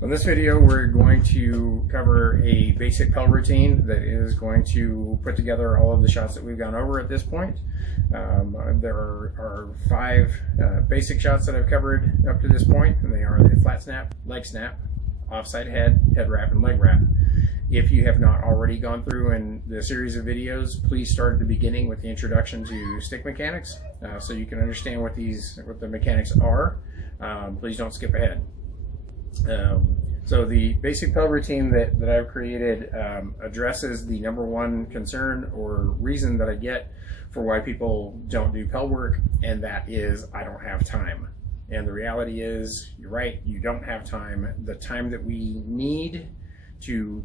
In this video, we're going to cover a basic Pell routine that is going to put together all of the shots that we've gone over at this point. There are 5 basic shots that I've covered up to this point, and they are the flat snap, leg snap, offside head, head wrap, and leg wrap. If you have not already gone through in the series of videos, please start at the beginning with the introduction to stick mechanics, so you can understand what the mechanics are. Please don't skip ahead. So the basic Pell routine that I've created addresses the #1 concern or reason that I get for why people don't do Pell work, and that is, I don't have time. And the reality is, you're right, you don't have time. The time that we need to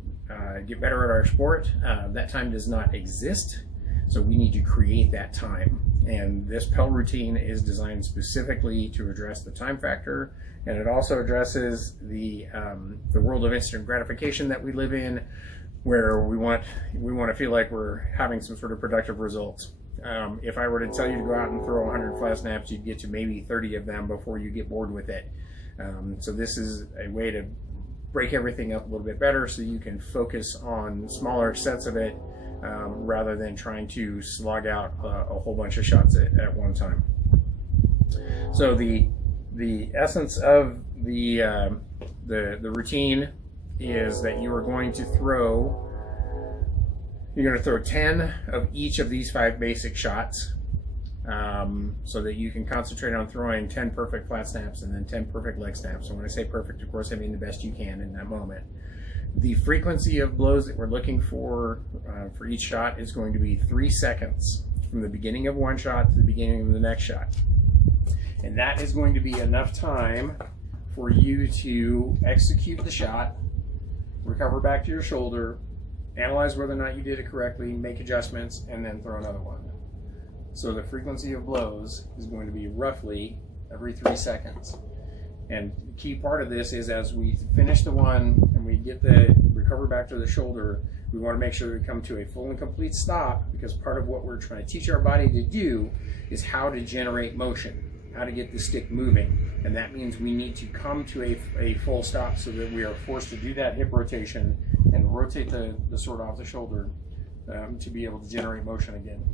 get better at our sport, that time does not exist. So we need to create that time. And this Pell routine is designed specifically to address the time factor, and it also addresses the world of instant gratification that we live in, where we want to feel like we're having some sort of productive results. If I were to tell you to go out and throw 100 flat snaps, you'd get to maybe 30 of them before you get bored with it. So this is a way to break everything up a little bit better so you can focus on smaller sets of it, rather than trying to slog out a whole bunch of shots at one time. So the essence of the routine is that you are going to throw 10 of each of these 5 basic shots, so that you can concentrate on throwing 10 perfect flat snaps and then 10 perfect leg snaps. And when I say perfect, of course, I mean the best you can in that moment. The frequency of blows that we're looking for each shot is going to be 3 seconds from the beginning of one shot to the beginning of the next shot. And that is going to be enough time for you to execute the shot, recover back to your shoulder, analyze whether or not you did it correctly, make adjustments, and then throw another one. So the frequency of blows is going to be roughly every 3 seconds. And the key part of this is, as we finish the one and we get the recover back to the shoulder, we want to make sure that we come to a full and complete stop, because part of what we're trying to teach our body to do is how to generate motion, how to get the stick moving. And that means we need to come to a full stop so that we are forced to do that hip rotation and rotate the sword off the shoulder to be able to generate motion again.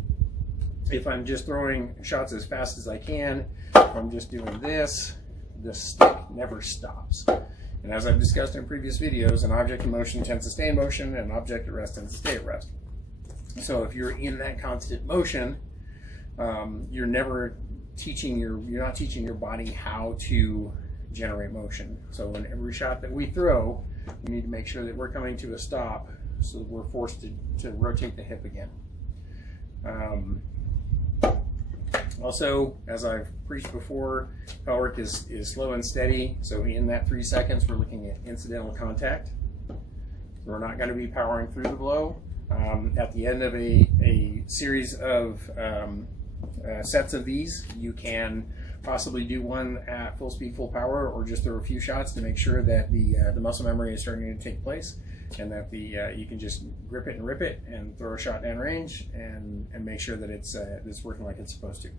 If I'm just throwing shots as fast as I can, if I'm just doing this, the stick never stops. And as I've discussed in previous videos, an object in motion tends to stay in motion, and an object at rest tends to stay at rest. So if you're in that constant motion, you're not teaching your body how to generate motion. So in every shot that we throw, we need to make sure that we're coming to a stop so that we're forced to rotate the hip again. Also, as I've preached before, Pell work is slow and steady. So in that 3 seconds, we're looking at incidental contact. We're not going to be powering through the blow. At the end of a series of sets of these, you can possibly do one at full speed, full power, or just throw a few shots to make sure that the muscle memory is starting to take place, and that you can just grip it and rip it and throw a shot down range and make sure that it's working like it's supposed to.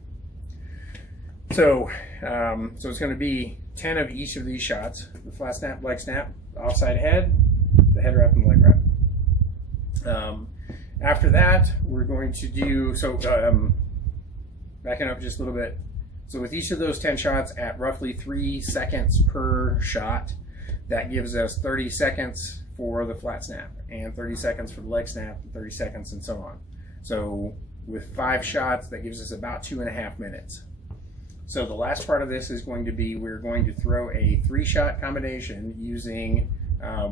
So it's going to be 10 of each of these shots: the flat snap, leg snap, the offside head, the head wrap, and the leg wrap. After that, we're going to do, backing up just a little bit. So with each of those 10 shots at roughly 3 seconds per shot, that gives us 30 seconds for the flat snap, and 30 seconds for the leg snap, and 30 seconds, and so on. So with 5 shots, that gives us about 2.5 minutes. So the last part of this is going to be, we're going to throw a 3-shot combination using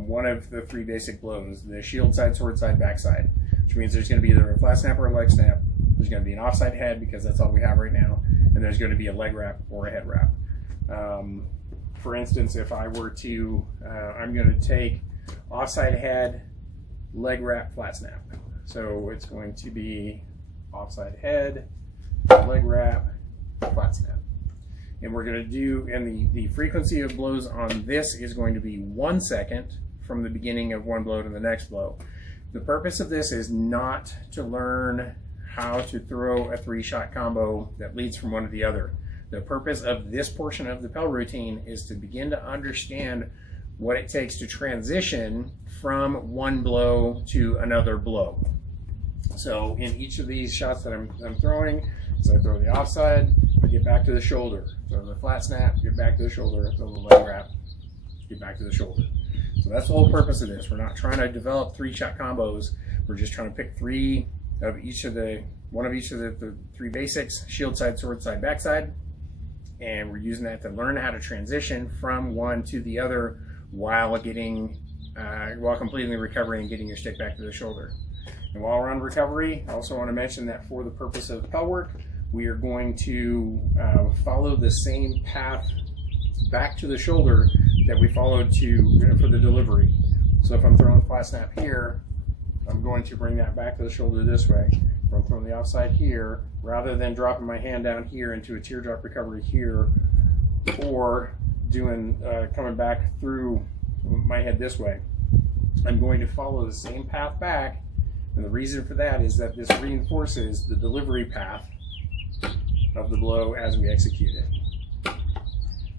one of the 3 basic blows: the shield side, sword side, backside, which means there's going to be either a flat snap or a leg snap. There's going to be an offside head, because that's all we have right now, and there's going to be a leg wrap or a head wrap. For instance, if I were to, I'm going to take offside head, leg wrap, flat snap. So it's going to be offside head, leg wrap, flat snap. And we're going to do, and the frequency of blows on this is going to be 1 second from the beginning of one blow to the next blow. The purpose of this is not to learn how to throw a 3-shot combo that leads from one to the other. The purpose of this portion of the Pell routine is to begin to understand what it takes to transition from one blow to another blow. So in each of these shots that I'm throwing, so I throw the offside, I get back to the shoulder, throw the flat snap, get back to the shoulder, throw the leg wrap, get back to the shoulder. So that's the whole purpose of this. We're not trying to develop 3-shot combos. We're just trying to pick one of each of the 3 basics: shield side, sword side, backside. And we're using that to learn how to transition from one to the other while completing the recovery and getting your stick back to the shoulder. And while we're on recovery, I also want to mention that for the purpose of Pell work, we are going to follow the same path back to the shoulder that we followed for the delivery. So if I'm throwing a flat snap here, I'm going to bring that back to the shoulder this way. If I'm throwing the offside here, rather than dropping my hand down here into a teardrop recovery here, or coming back through my head this way, I'm going to follow the same path back. And the reason for that is that this reinforces the delivery path of the blow as we execute it.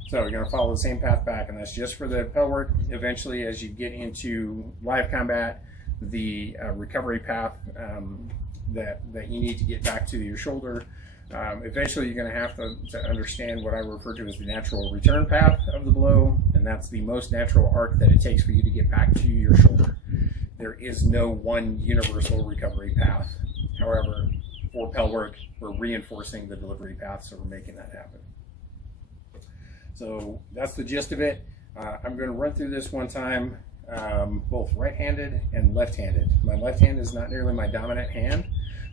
So we're going to follow the same path back, and that's just for the Pell work. Eventually, as you get into live combat, the recovery path that you need to get back to your shoulder, eventually you're going to have to understand what I refer to as the natural return path of the blow, and that's the most natural arc that it takes for you to get back to your shoulder. There is no one universal recovery path. However, for Pell work, we're reinforcing the delivery path, so we're making that happen. So that's the gist of it. I'm going to run through this one time, both right-handed and left-handed. My left hand is not nearly my dominant hand,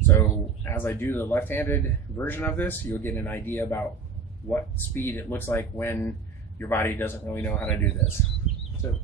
so as I do the left-handed version of this, you'll get an idea about what speed it looks like when your body doesn't really know how to do this. So.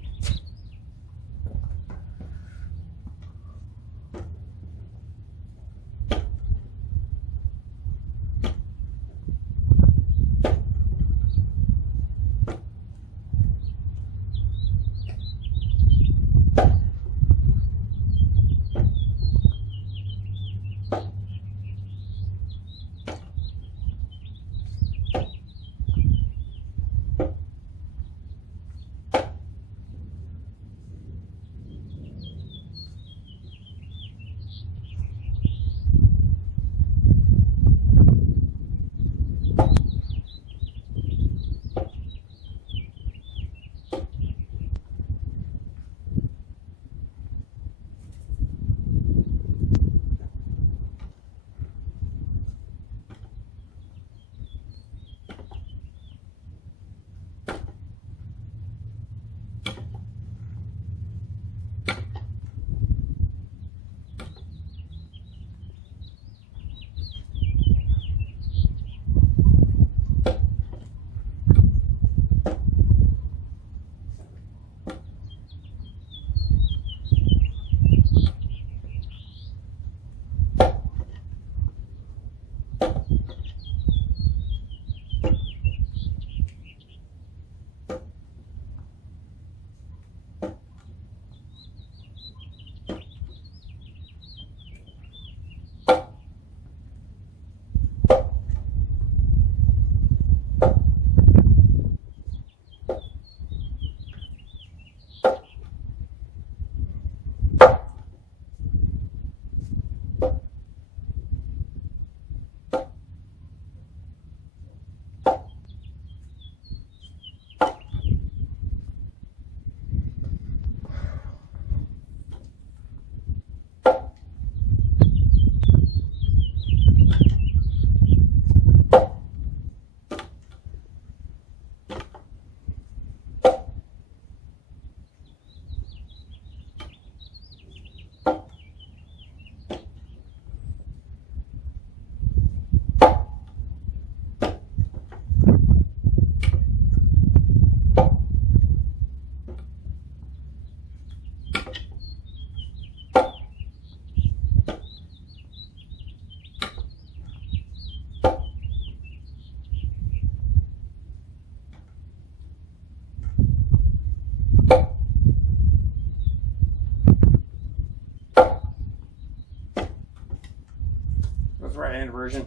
Right-hand version.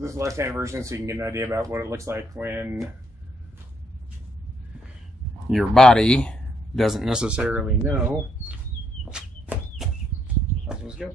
this is the left-hand version, so you can get an idea about what it looks like when your body doesn't necessarily know how this goes.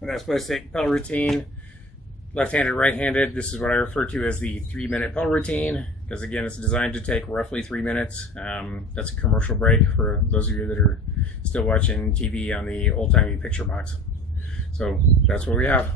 And that's basic Pell routine, left-handed, right-handed. This is what I refer to as the 3-minute Pell routine, because again, it's designed to take roughly 3 minutes. That's a commercial break for those of you that are still watching TV on the old-timey picture box. So that's what we have.